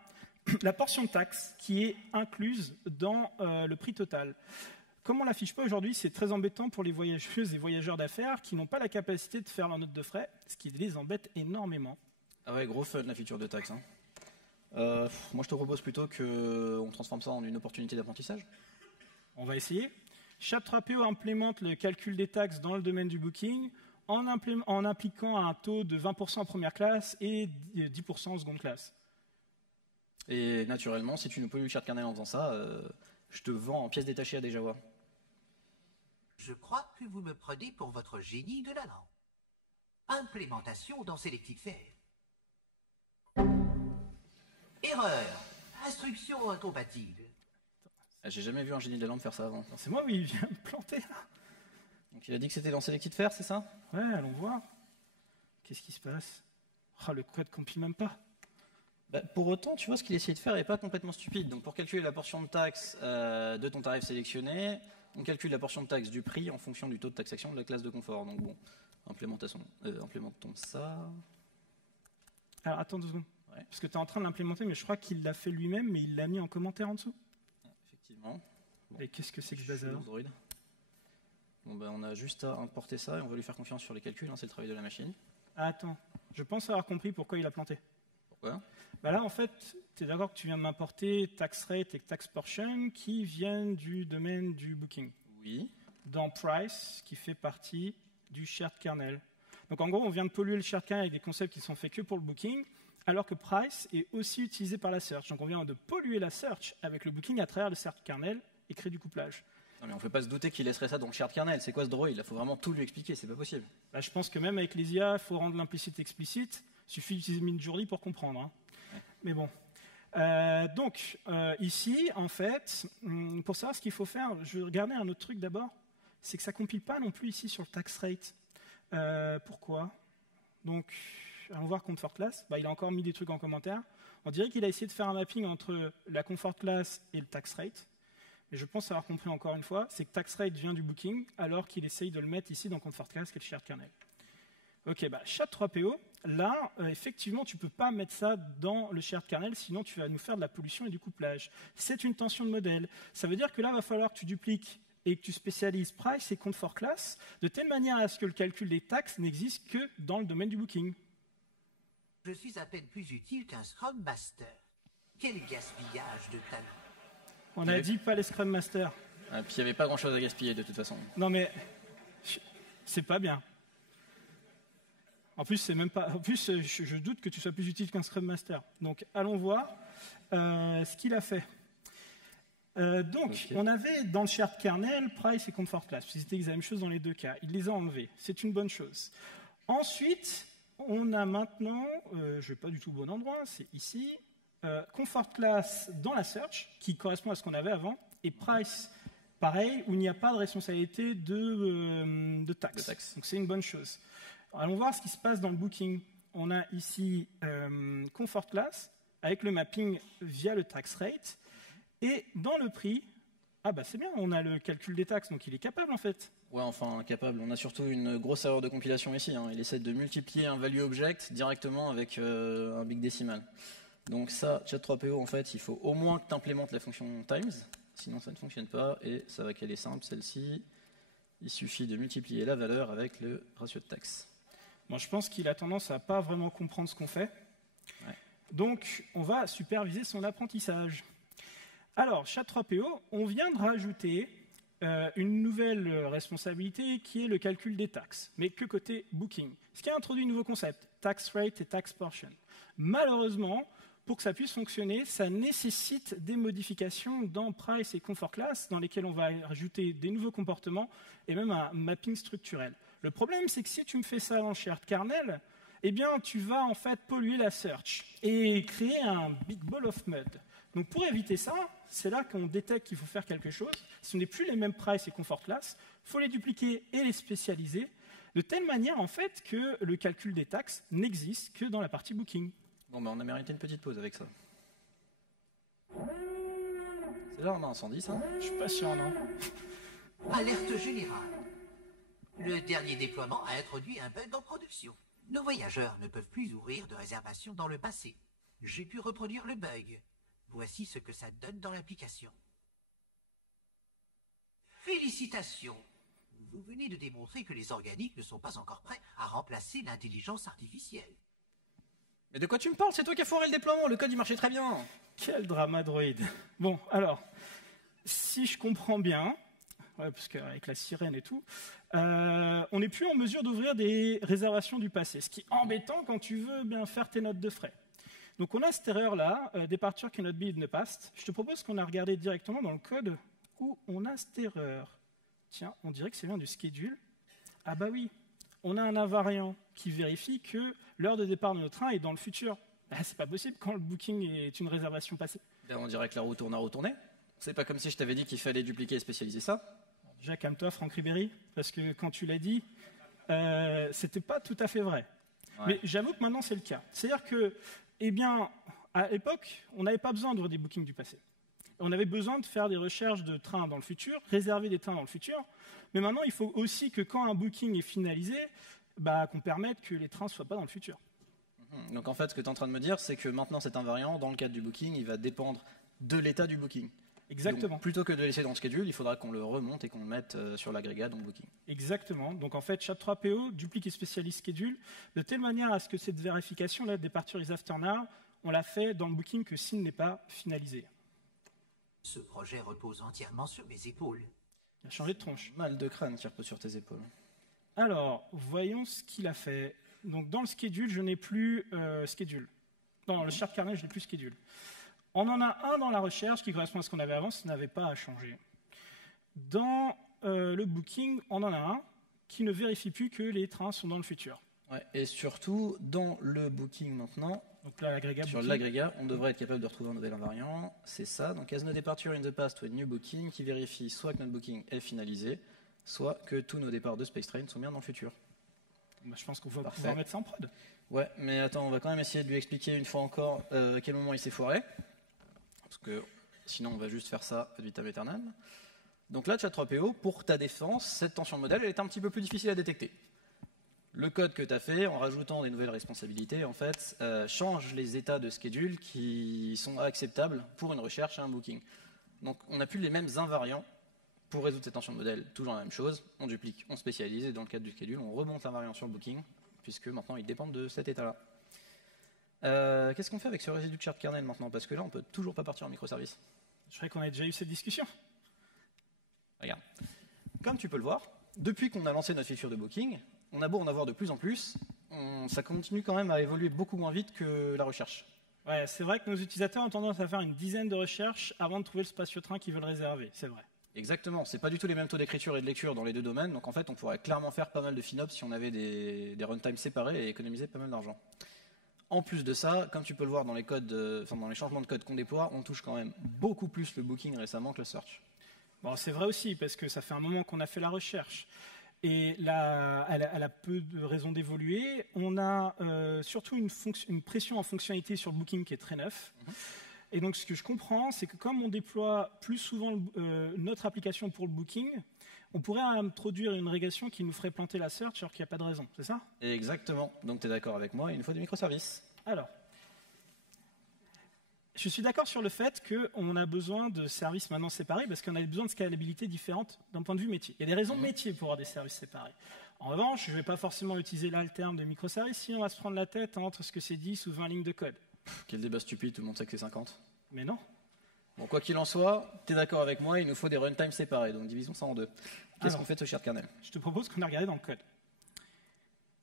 la portion de taxe qui est incluse dans le prix total. Comme on ne l'affiche pas aujourd'hui, c'est très embêtant pour les voyageuses et voyageurs d'affaires qui n'ont pas la capacité de faire leur note de frais, ce qui les embête énormément. Ah ouais, gros fun la feature de taxe. Hein. Moi je te propose plutôt qu'on transforme ça en une opportunité d'apprentissage. On va essayer. Chat3PO implémente le calcul des taxes dans le domaine du booking en appliquant un taux de 20% en première classe et 10% en seconde classe. Et naturellement, si tu nous pollues le shared kernel en faisant ça, je te vends en pièces détachées à des Java. Je crois que vous me prenez pour votre génie de la langue. Implémentation dans Selected Fair. Erreur. Instruction incompatible. Ah, j'ai jamais vu un génie de la lampe faire ça avant. C'est moi, oui, il vient me planter là. Donc il a dit que c'était dans Selected Fair, c'est ça? Ouais, allons voir. Qu'est-ce qui se passe? Oh, le code compile même pas. Bah, pour autant, tu vois, ce qu'il essaie de faire n'est pas complètement stupide. Donc pour calculer la portion de taxe de ton tarif sélectionné, on calcule la portion de taxe du prix en fonction du taux de taxation de la classe de confort. Donc bon, implémentons ça. Alors attends 2 secondes. Ouais. Parce que tu es en train de l'implémenter, mais je crois qu'il l'a fait lui-même, mais il l'a mis en commentaire en dessous. Effectivement. Bon. Et qu'est-ce que c'est que ce bazar? Android. Bon, ben, on a juste à importer ça et on va lui faire confiance sur les calculs, hein, c'est le travail de la machine. Ah, attends, je pense avoir compris pourquoi il a planté. Pourquoi? Bah là, en fait, tu es d'accord que tu viens de m'importer tax rate et tax portion qui viennent du domaine du booking. Oui. Dans price, qui fait partie du shared kernel. Donc en gros, on vient de polluer le shared kernel avec des concepts qui sont faits que pour le booking, alors que price est aussi utilisé par la search. Donc on vient de polluer la search avec le booking à travers le shared kernel et créer du couplage. Non, mais on ne peut pas se douter qu'il laisserait ça dans le shared kernel. C'est quoi ce droid? Il faut vraiment tout lui expliquer, c'est pas possible. Là, je pense que même avec les IA, il faut rendre l'implicite explicite. Il suffit d'utiliser Midjourney pour comprendre. Hein. Ouais. Mais bon. Donc, ici, en fait, pour savoir ce qu'il faut faire, je vais regarder un autre truc d'abord. C'est que ça ne compile pas non plus ici sur le tax rate. Pourquoi? Donc, allons voir comfort class. Bah, il a encore mis des trucs en commentaire. On dirait qu'il a essayé de faire un mapping entre la comfort class et le tax rate. Mais je pense avoir compris encore une fois, c'est que tax rate vient du booking, alors qu'il essaye de le mettre ici dans comfort class, qui est le shared kernel. Ok, bah, chat3PO, là, effectivement, tu ne peux pas mettre ça dans le shared kernel, sinon tu vas nous faire de la pollution et du couplage. C'est une tension de modèle. Ça veut dire que là, il va falloir que tu dupliques et que tu spécialises price et comfort class, de telle manière à ce que le calcul des taxes n'existe que dans le domaine du booking. Je suis à peine plus utile qu'un Scrum Master. Quel gaspillage de talent. On a dit pas les Scrum Masters. Et puis il n'y avait pas grand-chose à gaspiller de toute façon. Non mais, c'est pas bien. En plus, c'est même pas. En plus, je doute que tu sois plus utile qu'un Scrum Master. Donc, allons voir ce qu'il a fait. Donc, Okay. On avait dans le shared kernel price et comfort class. C'était la même chose dans les deux cas. Il les a enlevés. C'est une bonne chose. Ensuite, on a maintenant, je ne vais pas du tout au bon endroit, c'est ici, comfort class dans la search, qui correspond à ce qu'on avait avant, et price, pareil, où il n'y a pas de responsabilité de taxe. Donc c'est une bonne chose. Alors, allons voir ce qui se passe dans le booking. On a ici comfort class, avec le mapping via le tax rate, et dans le prix, ah bah c'est bien, on a le calcul des taxes, donc il est capable en fait. Ouais, enfin, capable. On a surtout une grosse erreur de compilation ici. Hein. Il essaie de multiplier un value object directement avec un big décimal. Donc ça, chat3PO, en fait, il faut au moins que tu implémentes la fonction times, sinon ça ne fonctionne pas, et ça va qu'elle est simple, celle-ci. Il suffit de multiplier la valeur avec le ratio de taxe. Bon, je pense qu'il a tendance à pas vraiment comprendre ce qu'on fait. Ouais. Donc, on va superviser son apprentissage. Alors, chat3PO, on vient de rajouter une nouvelle responsabilité qui est le calcul des taxes, mais que côté booking. Ce qui a introduit un nouveau concept, tax rate et tax portion. Malheureusement, pour que ça puisse fonctionner, ça nécessite des modifications dans price et comfort class, dans lesquelles on va rajouter des nouveaux comportements et même un mapping structurel. Le problème, c'est que si tu me fais ça dans le shared kernel, eh bien, tu vas en fait polluer la search et créer un big ball of mud. Donc, pour éviter ça, c'est là qu'on détecte qu'il faut faire quelque chose. Ce n'est plus les mêmes price et comfort class, il faut les dupliquer et les spécialiser, de telle manière en fait que le calcul des taxes n'existe que dans la partie booking. Bon, on a mérité une petite pause avec ça. C'est là, on a un incendie, ça? Je suis pas sûr, non. Alerte générale. Le dernier déploiement a introduit un bug en production. Nos voyageurs ne peuvent plus ouvrir de réservation dans le passé. J'ai pu reproduire le bug. Voici ce que ça donne dans l'application. Félicitations. Vous venez de démontrer que les organiques ne sont pas encore prêts à remplacer l'intelligence artificielle. Mais de quoi tu me parles? C'est toi qui as foiré le déploiement, le code il marchait très bien. Quel drama droïde. Bon, alors, si je comprends bien, ouais, parce qu'avec la sirène et tout, on n'est plus en mesure d'ouvrir des réservations du passé, ce qui est embêtant quand tu veux bien faire tes notes de frais. Donc on a cette erreur-là, departure cannot be in the past. Je te propose qu'on a regardé directement dans le code où on a cette erreur. Tiens, on dirait que c'est bien du schedule. Ah bah oui, on a un invariant qui vérifie que l'heure de départ de notre train est dans le futur. Bah, c'est pas possible quand le booking est une réservation passée. Bien, on dirait que la roue tourne à retourner. C'est pas comme si je t'avais dit qu'il fallait dupliquer et spécialiser ça. Déjà, calme-toi, Franck Ribéry, parce que quand tu l'as dit, c'était pas tout à fait vrai. Ouais. Mais j'avoue que maintenant, c'est le cas. C'est-à-dire que, eh bien, à l'époque, on n'avait pas besoin d'ouvrir des bookings du passé. On avait besoin de faire des recherches de trains dans le futur, réserver des trains dans le futur. Mais maintenant, il faut aussi que quand un booking est finalisé, bah, qu'on permette que les trains ne soient pas dans le futur. Donc en fait, ce que tu es en train de me dire, c'est que maintenant cet invariant, dans le cadre du booking, il va dépendre de l'état du booking. Exactement. Donc, plutôt que de le laisser dans le schedule, il faudra qu'on le remonte et qu'on le mette sur l'agrégat, donc booking. Exactement. Donc en fait, SHA-3PO duplique et spécialise schedule de telle manière à ce que cette vérification-là, departure is after now, on l'a fait dans le booking que s'il n'est pas finalisé. Ce projet repose entièrement sur mes épaules. Il a changé de tronche. Mal de crâne qui repose sur tes épaules. Alors, voyons ce qu'il a fait. Donc dans le schedule, je n'ai plus schedule. Dans le shared kernel, je n'ai plus schedule. On en a un dans la recherche qui correspond à ce qu'on avait avant, ça n'avait pas à changer. Dans le booking, on en a un qui ne vérifie plus que les trains sont dans le futur. Ouais, et surtout, dans le booking maintenant, Donc là, l'agrégat sur booking. l'agrégat, on devrait être capable de retrouver un nouvel invariant. C'est ça, donc as no departure in the past ou a new booking, qui vérifie soit que notre booking est finalisé, soit que tous nos départs de Space Train sont bien dans le futur. Bah, je pense qu'on va Parfait. pouvoir mettre ça en prod. Ouais, mais attends, on va quand même essayer de lui expliquer une fois encore à quel moment il s'est foiré. Parce que sinon, on va juste faire ça ad vitam aeternam. Donc là, SHA-3PO, pour ta défense, cette tension de modèle, elle est un petit peu plus difficile à détecter. Le code que tu as fait, en rajoutant des nouvelles responsabilités, en fait, change les états de schedule qui sont acceptables pour une recherche et un booking. Donc on n'a plus les mêmes invariants pour résoudre cette tension de modèle. Toujours la même chose, on duplique, on spécialise, et dans le cadre du schedule, on remonte l'invariant sur le booking, puisque maintenant ils dépendent de cet état-là. Qu'est-ce qu'on fait avec ce résidu de shared kernel maintenant? Parce que là, on peut toujours pas partir en microservice. Je croyais qu'on avait déjà eu cette discussion. Regarde. Comme tu peux le voir, depuis qu'on a lancé notre feature de booking, on a beau en avoir de plus en plus, ça continue quand même à évoluer beaucoup moins vite que la recherche. Ouais, c'est vrai que nos utilisateurs ont tendance à faire une dizaine de recherches avant de trouver le spatio-train qu'ils veulent réserver, c'est vrai. Exactement, c'est pas du tout les mêmes taux d'écriture et de lecture dans les deux domaines, donc en fait on pourrait clairement faire pas mal de FinOps si on avait des runtimes séparés et économiser pas mal d'argent. En plus de ça, comme tu peux le voir dans les codes, dans les changements de code qu'on déploie, on touche quand même beaucoup plus le booking récemment que le search. Bon, c'est vrai aussi, parce que ça fait un moment qu'on a fait la recherche. Et là, elle a peu de raisons d'évoluer. On a surtout une pression en fonctionnalité sur le booking qui est très neuf. Et donc, ce que je comprends, c'est que comme on déploie plus souvent notre application pour le booking, on pourrait introduire une régression qui nous ferait planter la search alors qu'il n'y a pas de raison, c'est ça? Exactement. Donc tu es d'accord avec moi, il nous faut des microservices. Alors, je suis d'accord sur le fait qu'on a besoin de services maintenant séparés parce qu'on a besoin de scalabilité différente d'un point de vue métier. Il y a des raisons de métier pour avoir des services séparés. En revanche, je ne vais pas forcément utiliser là le terme de microservice si on va se prendre la tête entre ce que c'est 10 ou 20 lignes de code. Quel débat stupide, tout le monde sait que c'est 50. Mais non. Bon, quoi qu'il en soit, tu es d'accord avec moi, il nous faut des runtimes séparés, donc divisons ça en deux. Qu'est-ce qu'on fait de ce shared kernel? Je te propose qu'on a regardé dans le code.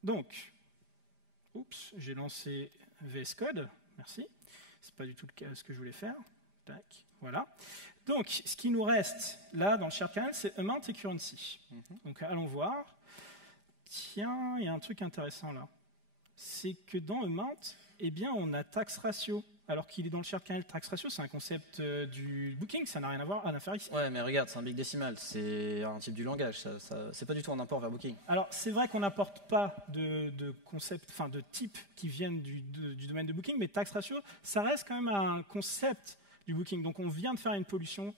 Donc, oups, j'ai lancé VS Code, merci. C'est pas du tout ce que je voulais faire. Tac, voilà. Donc, ce qui nous reste là dans le shared kernel, c'est amount et currency. Donc, allons voir. Tiens, il y a un truc intéressant là. C'est que dans amount, eh bien, on a tax ratio alors qu'il est dans le shared kernel Trax Ratio. C'est un concept du booking, ça n'a rien à faire ici. Ouais, mais regarde, c'est un big decimal, c'est un type du langage, c'est pas du tout un import vers booking. Alors, c'est vrai qu'on n'apporte pas de concept, enfin de types qui viennent du domaine de booking, mais Trax Ratio, ça reste quand même un concept du booking. Donc, on vient de faire une pollution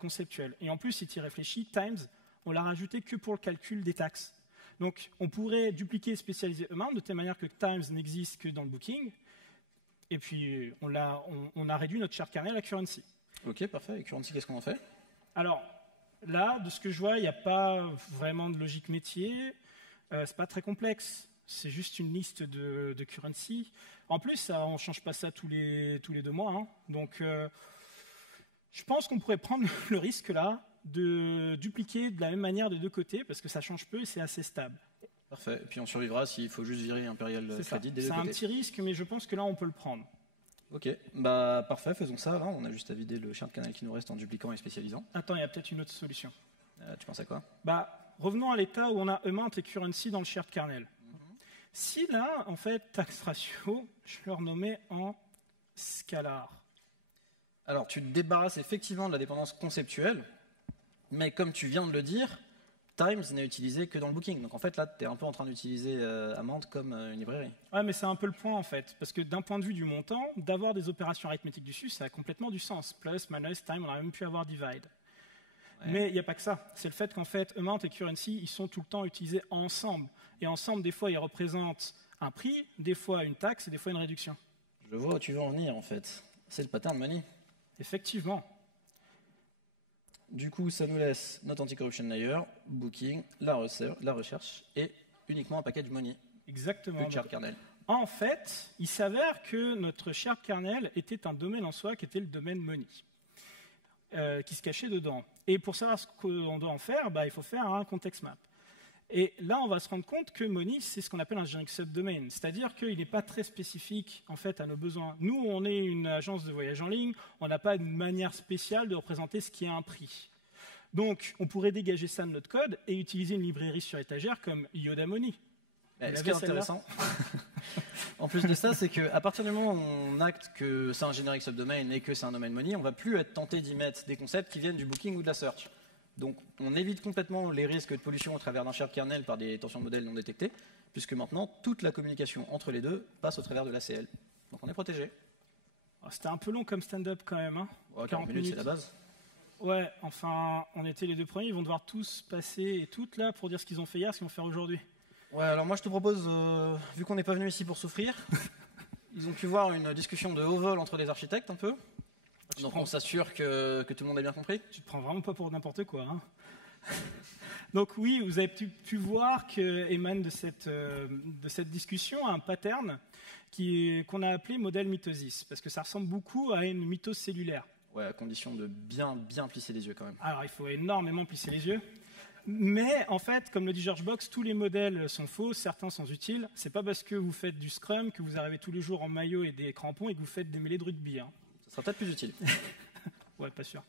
conceptuelle. Et en plus, si tu y réfléchis, Times, on l'a rajouté que pour le calcul des taxes. Donc, on pourrait dupliquer et spécialiser amount de telle manière que Times n'existe que dans le booking. Et puis, on a réduit notre shared kernel à currency. Ok, parfait. Et currency, qu'est-ce qu'on en fait? Alors, là, de ce que je vois, il n'y a pas vraiment de logique métier. C'est pas très complexe. C'est juste une liste de currency. En plus, on ne change pas ça tous les 2 mois. Hein. Donc, je pense qu'on pourrait prendre le risque là de dupliquer de la même manière des 2 côtés parce que ça change peu et c'est assez stable. Parfait. Et puis on survivra s'il faut juste virer Imperial Credit des 2 côtés. C'est un petit risque, mais je pense que là, on peut le prendre. Ok, bah parfait, faisons ça. Là, on a juste à vider le shared kernel qui nous reste en dupliquant et spécialisant. Attends, il y a peut-être une autre solution. Tu penses à quoi? Revenons à l'état où on a amount et currency dans le shared kernel. Si là, en fait, tax ratio, je le renommais en scalar. Alors, tu te débarrasses effectivement de la dépendance conceptuelle, mais comme tu viens de le dire, Times n'est utilisé que dans le booking. Donc en fait, là, tu es un peu en train d'utiliser Amount comme une librairie. Ouais, mais c'est un peu le point en fait. Parce que d'un point de vue du montant, d'avoir des opérations arithmétiques dessus, ça a complètement du sens. Plus, minus, time, on aurait même pu avoir divide. Ouais. Mais il n'y a pas que ça. C'est le fait qu'en fait, amount et currency, ils sont tout le temps utilisés ensemble. Et ensemble, des fois, ils représentent un prix, des fois une taxe et des fois une réduction. Je vois où tu veux en venir en fait. C'est le pattern money. Effectivement. Du coup, ça nous laisse notre anti-corruption layer, booking, la recherche et uniquement un package money. Exactement. Le shared kernel. En fait, il s'avère que notre shared kernel était un domaine en soi qui était le domaine money, qui se cachait dedans. Et pour savoir ce qu'on doit en faire, il faut faire un context map. Et là, on va se rendre compte que money, c'est ce qu'on appelle un generic subdomain, c'est-à-dire qu'il n'est pas très spécifique en fait à nos besoins. Nous, on est une agence de voyage en ligne, on n'a pas une manière spéciale de représenter ce qui est un prix. Donc, on pourrait dégager ça de notre code et utiliser une librairie sur étagère comme Yoda Money. Ce qui est intéressant, en plus de ça, c'est qu'à partir du moment où on acte que c'est un generic subdomain et que c'est un domaine money, on ne va plus être tenté d'y mettre des concepts qui viennent du booking ou de la search. Donc, on évite complètement les risques de pollution au travers d'un shared kernel par des tensions de modèles non détectées, puisque maintenant, toute la communication entre les deux passe au travers de l'ACL. Donc, on est protégé. C'était un peu long comme stand-up quand même. Hein. 40 minutes, c'est la base. Ouais, enfin, on était les 2 premiers, ils vont devoir tous passer et toutes là pour dire ce qu'ils ont fait hier, ce qu'ils vont faire aujourd'hui. Ouais, alors moi je te propose, vu qu'on n'est pas venu ici pour souffrir, ils ont pu voir une discussion de haut vol entre des architectes un peu. Donc on s'assure que tout le monde a bien compris. Tu te prends vraiment pas pour n'importe quoi. Hein. Donc oui, vous avez pu voir qu'émane de cette discussion un pattern qu'on a appelé modèle mitosis, parce que ça ressemble beaucoup à une mitose cellulaire. Ouais, à condition de bien plisser les yeux quand même. Alors il faut énormément plisser les yeux. Mais en fait, comme le dit George Box, tous les modèles sont faux, certains sont utiles. C'est pas parce que vous faites du Scrum, que vous arrivez tous les jours en maillot et des crampons et que vous faites des mêlées de rugby. Hein. Ça sera peut-être plus utile. Ouais, pas sûr.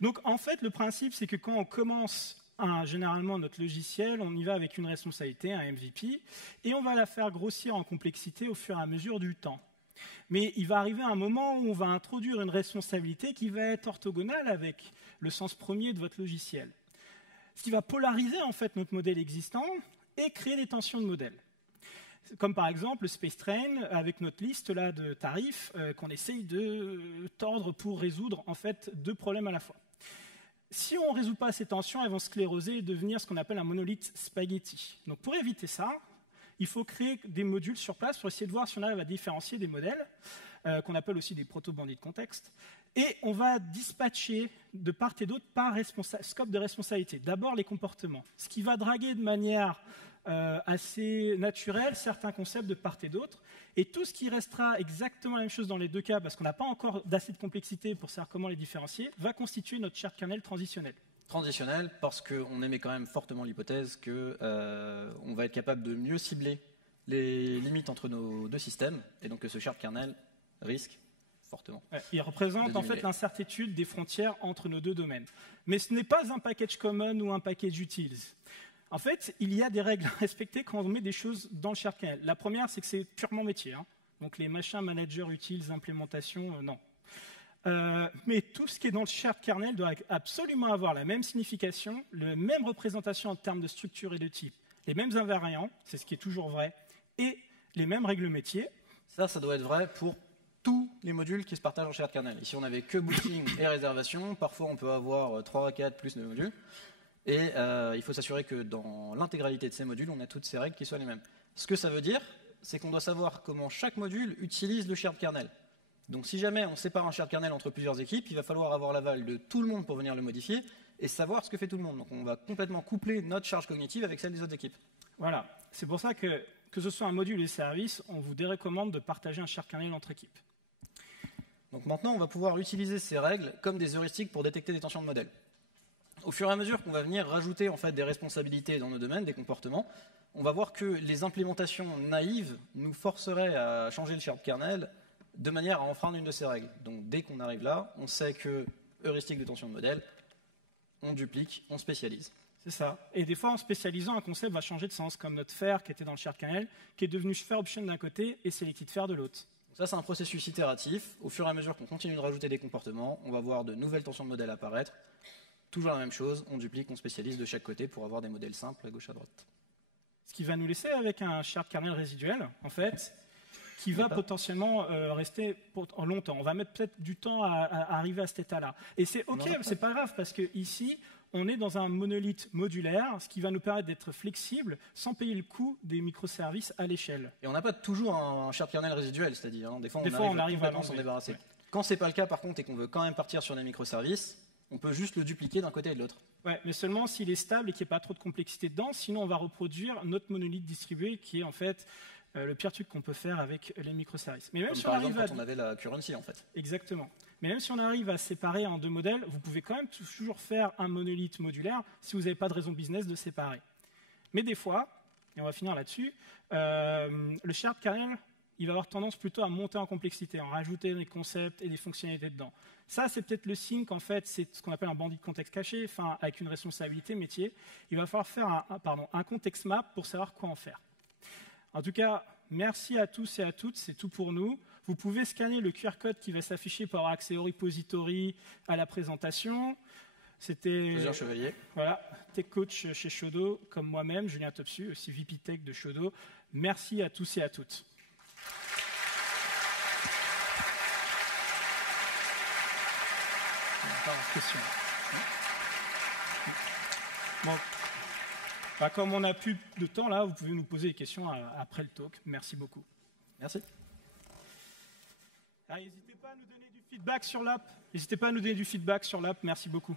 Donc en fait, le principe, c'est que quand on commence généralement notre logiciel, on y va avec une responsabilité, un MVP, et on va la faire grossir en complexité au fur et à mesure du temps. Mais il va arriver un moment où on va introduire une responsabilité qui va être orthogonale avec le sens premier de votre logiciel. Ce qui va polariser en fait notre modèle existant et créer des tensions de modèle. Comme par exemple le Space Train avec notre liste là de tarifs qu'on essaye de tordre pour résoudre en fait 2 problèmes à la fois. Si on ne résout pas ces tensions, elles vont scléroser et devenir ce qu'on appelle un monolithe spaghetti. Donc pour éviter ça, il faut créer des modules sur place pour essayer de voir si on arrive à différencier des modèles, qu'on appelle aussi des proto-bandits de contexte. Et on va dispatcher de part et d'autre par scope de responsabilité. D'abord les comportements, ce qui va draguer de manière assez naturelle certains concepts de part et d'autre. Et tout ce qui restera exactement la même chose dans les 2 cas, parce qu'on n'a pas encore d'assez de complexité pour savoir comment les différencier, va constituer notre shared kernel transitionnel. Transitionnel parce qu'on émet quand même fortement l'hypothèse qu'on va être capable de mieux cibler les limites entre nos 2 systèmes, et donc que ce shared kernel risque fortement. Il représente en fait l'incertitude des frontières entre nos 2 domaines. Mais ce n'est pas un package common ou un package utile. En fait, il y a des règles à respecter quand on met des choses dans le shared kernel. La première, c'est que c'est purement métier. Hein. Donc les machins managers utiles, implémentations, non. Mais tout ce qui est dans le shared kernel doit absolument avoir la même signification, la même représentation en termes de structure et de type, les mêmes invariants, c'est ce qui est toujours vrai, et les mêmes règles métiers. Ça doit être vrai pour tous les modules qui se partagent en shared kernel. Ici, on n'avait que booking et réservation. Parfois, on peut avoir 3, 4, plus de modules. Et il faut s'assurer que dans l'intégralité de ces modules, on a toutes ces règles qui soient les mêmes. Ce que ça veut dire, c'est qu'on doit savoir comment chaque module utilise le shared kernel. Donc si jamais on sépare un shared kernel entre plusieurs équipes, il va falloir avoir l'aval de tout le monde pour venir le modifier et savoir ce que fait tout le monde. Donc on va complètement coupler notre charge cognitive avec celle des autres équipes. Voilà, c'est pour ça que ce soit un module et service, on vous dérecommande de partager un shared kernel entre équipes. Donc maintenant, on va pouvoir utiliser ces règles comme des heuristiques pour détecter des tensions de modèle. Au fur et à mesure qu'on va venir rajouter en fait, des responsabilités dans nos domaines, des comportements, on va voir que les implémentations naïves nous forceraient à changer le shared kernel de manière à enfreindre une de ces règles. Donc dès qu'on arrive là, on sait que heuristique de tension de modèle, on duplique, on spécialise. C'est ça. Et des fois, en spécialisant, un concept va changer de sens, comme notre fer qui était dans le shared kernel, qui est devenu fair option d'un côté et selected fair de l'autre. Ça, c'est un processus itératif. Au fur et à mesure qu'on continue de rajouter des comportements, on va voir de nouvelles tensions de modèle apparaître. Toujours la même chose, on duplique, on spécialise de chaque côté pour avoir des modèles simples à gauche à droite. Ce qui va nous laisser avec un shared kernel résiduel, en fait, qui va potentiellement rester longtemps. On va mettre peut-être du temps à arriver à cet état-là. Et c'est OK, c'est pas grave, parce qu'ici, on est dans un monolithe modulaire, ce qui va nous permettre d'être flexible sans payer le coût des microservices à l'échelle. Et on n'a pas toujours un shared kernel résiduel, c'est-à-dire des fois on arrive à s'en débarrasser. Ouais. Quand c'est pas le cas par contre et qu'on veut quand même partir sur des microservices, on peut juste le dupliquer d'un côté et de l'autre. Ouais, mais seulement s'il est stable et qu'il n'y a pas trop de complexité dedans, sinon on va reproduire notre monolithe distribué qui est en fait le pire truc qu'on peut faire avec les microservices. Mais même comme si par on exemple arrive quand on avait la currency en fait. Exactement. Mais même si on arrive à séparer en deux modèles, vous pouvez quand même toujours faire un monolithe modulaire si vous n'avez pas de raison business de séparer. Mais des fois, et on va finir là-dessus, le shared kernel, il va avoir tendance plutôt à monter en complexité, en rajouter des concepts et des fonctionnalités dedans. Ça, c'est peut-être le signe qu'en fait, c'est ce qu'on appelle un bandit de contexte caché, enfin, avec une responsabilité métier. Il va falloir faire un context map pour savoir quoi en faire. En tout cas, merci à tous et à toutes, c'est tout pour nous. Vous pouvez scanner le QR code qui va s'afficher pour avoir accès au repository, à la présentation. C'était plusieurs chevaliers. Voilà, Tech Coach chez Shodo, comme moi-même, Julien Topsu, aussi VP Tech de Shodo. Merci à tous et à toutes. Question. Bon. Bah, comme on n'a plus de temps là, vous pouvez nous poser des questions après le talk. Merci beaucoup. Merci. N'hésitez pas à nous donner du feedback sur l'app. N'hésitez pas à nous donner du feedback sur l'app. Merci beaucoup.